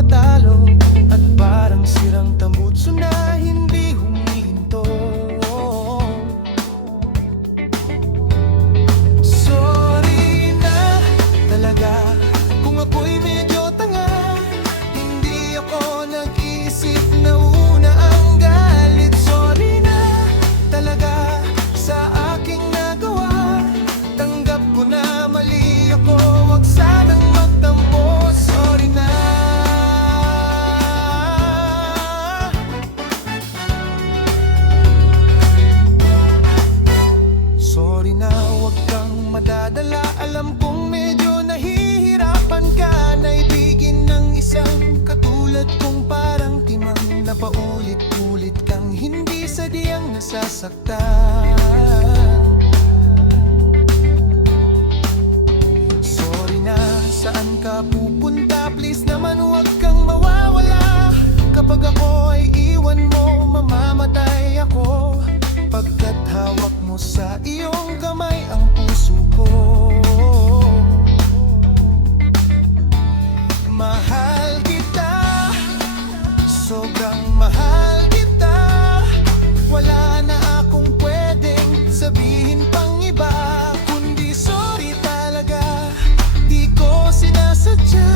patalo at parang sirang tambutso na hindi humihinto. Sorry na talaga kung ako'y medyo tanga. Hindi ako nag-iisip na una ang galit. Sorry na talaga sa aking nagawa. Tanggap ko na mali ako, wag sanang magtampo. Sorry na. Sorry na, wag kang madadala. Alam kong medyo nahihirapan ka na ibigin ng isang katulad kong parang timang na paulit-ulit kang hindi sadyang nasasaktan. Sorry na, saan ka pupunta? Please naman wag kang mawawala. Kapag ako ay iwan mo, mamamatay ako. Pagkat hawak mo sa iyong kamay ang puso ko. Mahal kita, sobrang mahal kita. Wala na akong pwedeng sabihin pang iba, kundi sorry talaga. Di ko sinasadya,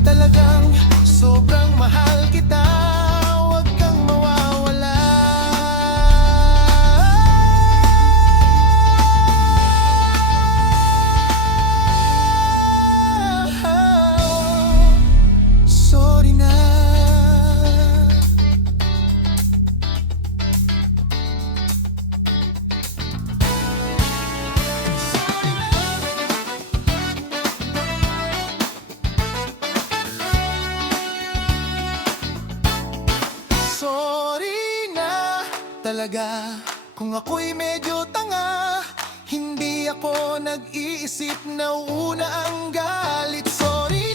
talagang sobrang mahal kita. Huwag kang mawawala. Sorry na. Sorry na talaga kung ako'y medyo tanga. Hindi ako nag-iisip na una ang galit. Sorry